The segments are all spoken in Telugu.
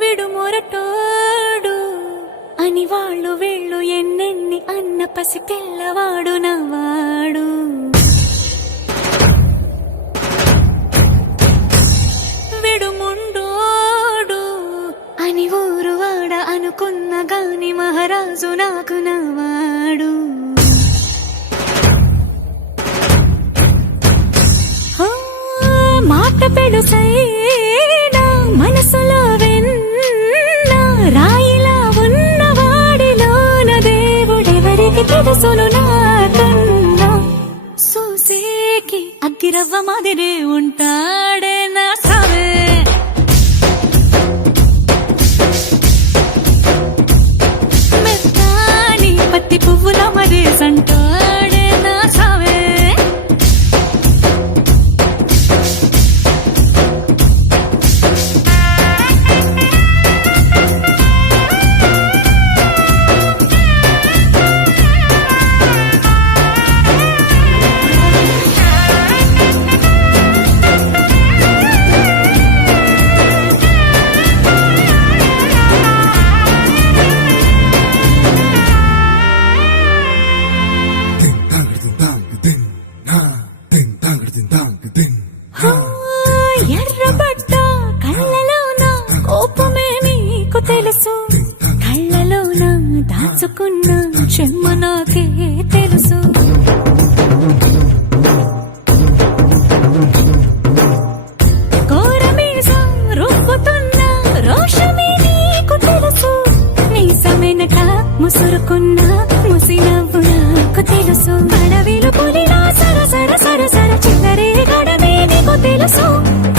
విడు మొరటోడు అని వాళ్ళు వీళ్ళు ఎన్నెన్ని అన్న పసి పిల్లవాడు నవ్వాడు. విడు ముండోడు అని ఊరు వాడ అనుకున్న గాని మహారాజు నాకు నవ్వాడు. మాట పెడుసైనా మనసులో వెన్న రాయిలా ఉన్నవాడిలోన దేవుడెవరికి తెలుసును నాకన్నా. సూసేకి అగ్గిరవ్వ మాదిరే ఉంటాడే నా సావే. మెత్తాని పత్తి పువ్వుల మరే సంటాడే నా సావే. ఎర్రబడ్డ కళ్ళలోన కోపమే నీకు తెలుసు, కళ్ళలోన దాచుకున్న చెమ్మ నాకే తెలుసు. కోరమీసం రుబ్బుతున్న రోషమే నీకు తెలుసు, మీసమెనక ముసురుకున్న ముసినవ్వు నాకు తెలుసు. అడవిలు పులిలా సరసర సరసర చిల్లరే గడమే నీకు తెలుసు.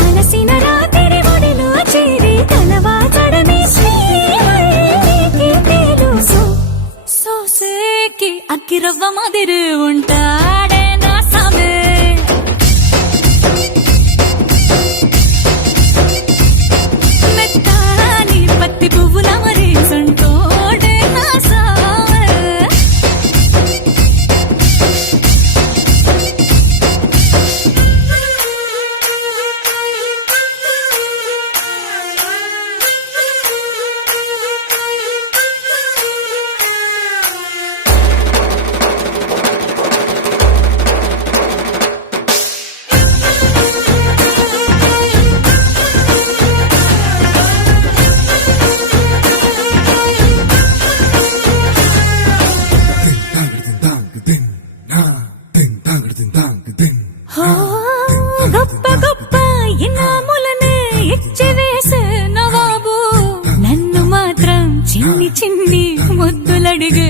అలసిన రాత్రి ఒడిలో చేరి కలవాచడమే శ్రీకి తెలుసు. సోసేకి అగ్గిరవ్వ మాదిరి ఉంటాడే నా సామే. మెత్తాని పత్తి పువ్వుల మరీ సంటోడే నా సామే. గొప్ప గొప్ప ఇనాములనే ఇచ్చి వేసే నవాబు, నన్ను మాత్రం చిన్ని చిన్ని ముద్దులడిగే